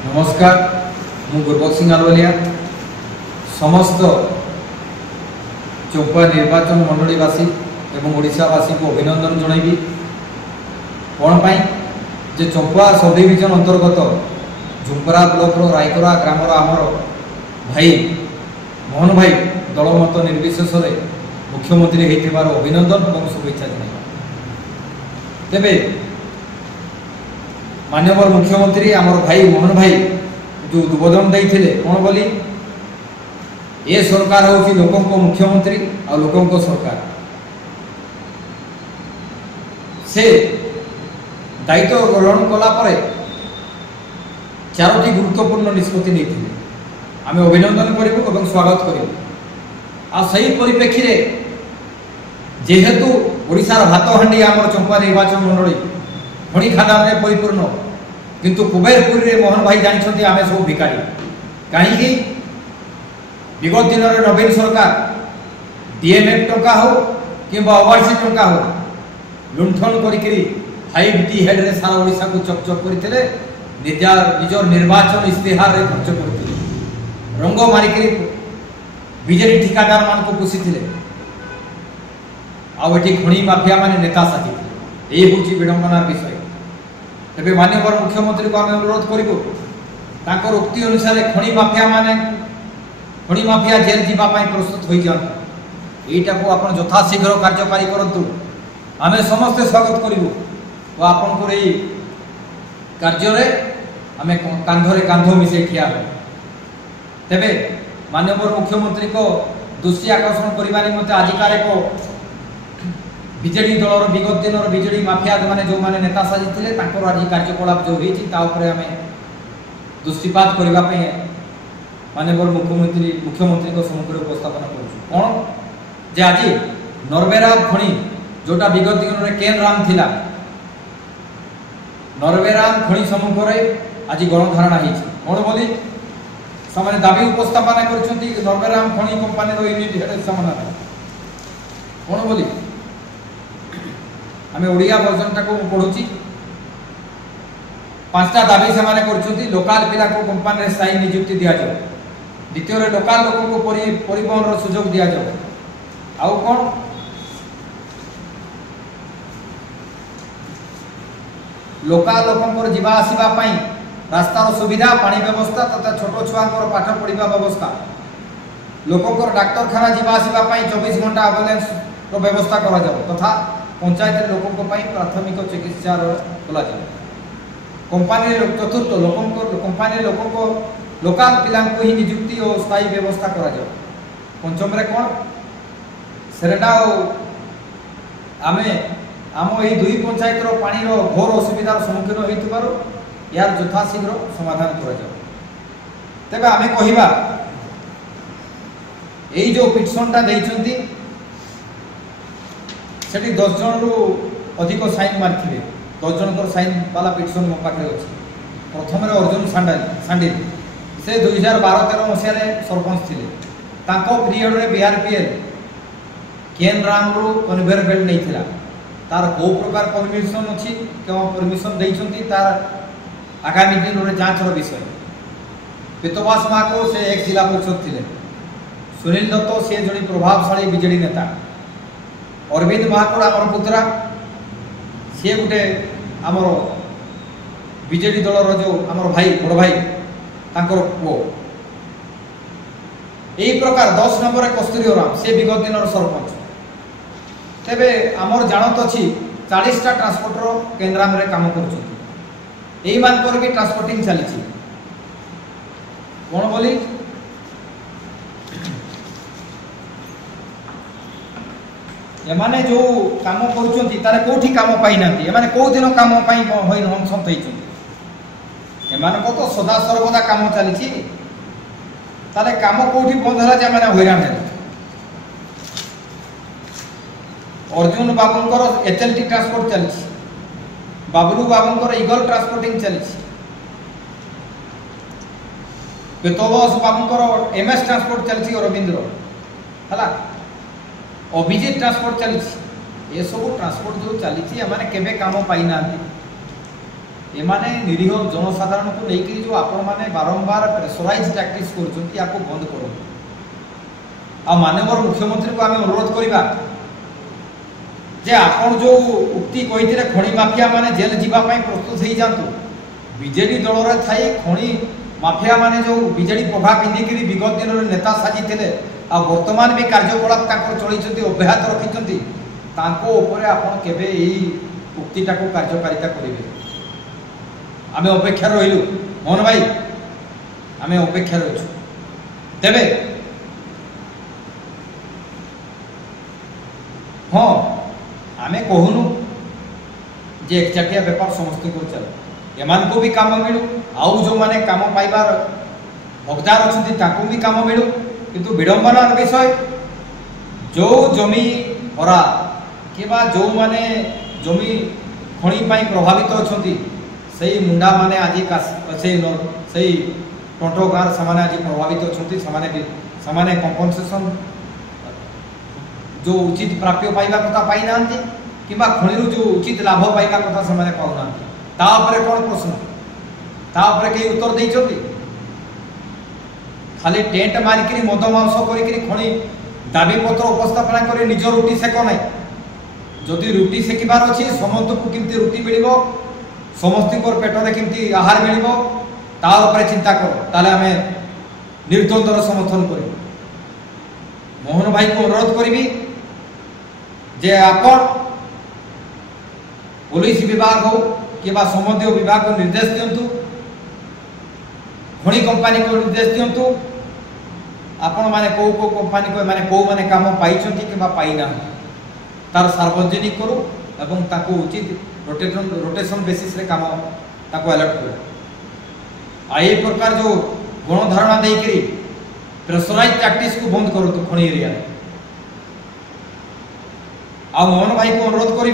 नमस्कार मु गुरबक्स सिंह आलवलिया समस्त चौपा निर्वाचन मंडलीवासी एवं ओडिशावासी को अभिनंदन जनइबी कौन पाई जे चौपा सब डिविजन अंतर्गत झुंपरा ब्लॉक रायकरा ग्रामर आमर भाई मोहन भाई दलमत निर्विशेष मुख्यमंत्री होइथिबार अभिनंदन और शुभेच्छा जनाइबा। तेबे माननीय मुख्यमंत्री आमर भाई मोहन भाई जो उद्बोधन देते कौन बोली ये सरकार हूँ लोकों को मुख्यमंत्री और लोकों को सरकार से दायित्व ग्रहण कला परे चारोटी गुरुत्वपूर्ण निष्पत्ति नहीं आम अभिनंदन करूँ स्वागत करूँ आ सही परिप्रेक्षी जेहेतु ओडिशार भातहांडी आमर चंपा निर्वाचन मंडली खणी खादान में परिपूर्ण किंतु कुबेरपुर रे मोहन भाई जानते आम सब भिकारी कहीं विगत दिन में नवीन सरकार डीएमएफ टंका हो कि ओआरसी टंका हो लुंठन करी 5T हेड रे सारा ओडिशा को चकचक करते निजर निर्वाचन इस्तेहार रे खर्च करते रंग मारिक बीजेपी ठिकादार मान को पोषी आठी खणी माफिया माने नेता साथी ये हूँ विडंबनार विषय। तेज माननीय मुख्यमंत्री को आम अनुरोध करूँ उक्ति अनुसार खणी माफिया जेल जावाई प्रस्तुत हो जाता यहीटा को आप यथाशीघ्र कार्यकारी करूँ आम समस्ते स्वागत करूँ और आपंकर यही कार्य आम कांधरे कांध मिसे ठिया हो। तेबे माननीय मुख्यमंत्री को दृष्टि आकर्षण करने निमंते आजिकार एक बीजेडी दलर विगत दिन बीजेडी माफिया मैंने जो मैंने नेता साजिते आज कार्यकलाप जो होती आम दृष्टिपात करने माननीय मुख्यमंत्री को सम्मुखें उपस्थापन कौन जे आज नरवेराम खणी जोटा विगत दिन में केन राम थिला नरवेराम खणी सम्मुखें आज गणधारणा कौन बोली से दाबी उपस्थापन कर नरवेराम खणी कंपानी यूनिट हेड से कौन बोली आम ओडिया वर्जन को पढ़ुची 5टा दाबी से लोकाल पिला को कंपानी स्थायी नियुक्ति दि जाए द्वितीय लोकाल लोक को परिवहन सुजोग दि जाए आउ कौन लोकाल लोक जीवा आसवा रास्तार सुविधा पानी व्यवस्था तथा छोट छुआ पाठ पढ़ा व्यवस्था लोकंर डाक्तरखाना जीवा आसवा 24 घंटा एम्बुलेंस व्यवस्था करा जाओ तथा पंचायत लोकों प्राथमिक चिकित्सा खोल जाए कंपानी चतुर्थ कंपानी लोकों को लोकाल पिला ही नियुक्ति और स्थायी व्यवस्था करा जाए पंचम कौन सेरेटा आम आम यही 2 पंचायत पानी घोर असुविधार सम्मुखीन हो यार यथाशीघ्र समाधान करा जाए। तेज आम कहवा यही जो पिटिशनटा देइछंती सेठी 10 जन रु अधिक साइन मारी 10 जन साइन वाला पिटिशन मो पाखे अच्छी प्रथम अर्जुन सांडिल से 2012-13 मसीह सरपंच थे पीरियड रे बीआरपीएल केन राम रु कन्वेयर बेल्ट नहीं थिला तार को प्रकार परमिशन अच्छी क्यों परमिशन देइछंती तार आगामी दिन रे जांच विषय पितवास माको से एक जिला परिषद थे सुनील दत्त से जड़े प्रभावशाली बीजेडी नेता अरविंद महाकोड़ आमर पुत्रा सी गोटे आमर बीजेडी दलर जो आमर भाई बड़ भाई तांकर पुओ यही प्रकार 10 नंबर कस्तूरी राम से विगत दिन सरपंच तेबे आमर जानत अच्छी 40टा ट्रांसपोर्टर केन्द्राम रे काम कर भी ट्रांसपोर्टिंग चली कौन बोली एमाने जो काम कर कौटी काम पाई ना कौ दिन काम हंसंत होती तो सदा सर्वदा काम चली काम कौटी बंद है हैरान है। अर्जुन बाबूंकर एचएलटी ट्रांसपोर्ट चली बाबुलू बाबूंकर इगल ट्रांसपोर्टिंग चली पेतोबस बाबूंकर एमएस ट्रांसपोर्ट चली अरविंद्र है अभिजीत ट्रांसपोर्ट चली ये सब ट्रांसपोर्ट जो चली केवे काम पाई ना एमाने निरीह जनसाधारण को लेकिन जो आपण माने बारंबार प्रेसराइज टैक्टिक्स करछंती याको बंद करो। आ माननीय मुख्यमंत्री को आम अनुरोध करवा जे आपण जो उक्ति कही खणी माफिया माने जेल जीवाई प्रस्तुत हो जातु। बीजेडी दल रे थाई खणी माफिया माने जो बीजेडी प्रभा पिंधिक विगत दिन नेता साजी थे आ वर्तमान भी कार्यकलाप चलती अब्याहत रखिंट आपण केबे उक्तिटा को कार्यकारिता करेंगे। आम अपेक्षा रहिलु मोहन भाई आम अपेक्षा रही तेबे हाँ आम कहूनु जे एकचाटिया बेपार समस्त को चल एमान को भी काम मिलू आउ जो माने काम पाइबार हकदार अच्छा भी काम मिलू किंतु विडंबनार विषय जो जमी हरा कि जो माने जमी खणी प्रभावित अच्छा से मुंडा माने आज से टंटो गाँव से आज प्रभावित अच्छा से कंपनसेसन जो उचित प्राप्य पाइबा कथा पाई ना कि खणी जो उचित लाभ पाइबा कथा से पाऊना कौन प्रश्न तापर कई उत्तर देइछथि खाली टेंट मारिक मद मांस कर खणी दाबी पत्र उपस्थापना कर निज रुटी सेक ना जदि रुटी सेकिबार अच्छी समस्त को किमती रुटी मिल समस्त पेटरे किमती आहार मिल चिंता कर ताले आम निर्द्वंद्वर समर्थन कर मोहन भाई को अनुरोध करी जे आपण पुलिस विभाग हो कि संबंधी विभाग को निर्देश दिंतु खणी कंपनी को निर्देश दिंतु आपण माने को कंपनी को माने को माने काम पाई कि पाई ना तार सार्वजनिक करू एवं ताको उचित रोटेशन बेसिस रे काम ताको अलर्ट करू। आ ये प्रकार जो गणधारणा देकरी प्रेशराइज टैक्टिक्स को बंद करू खणी एरिया। आ मोहन भाई को अनुरोध करी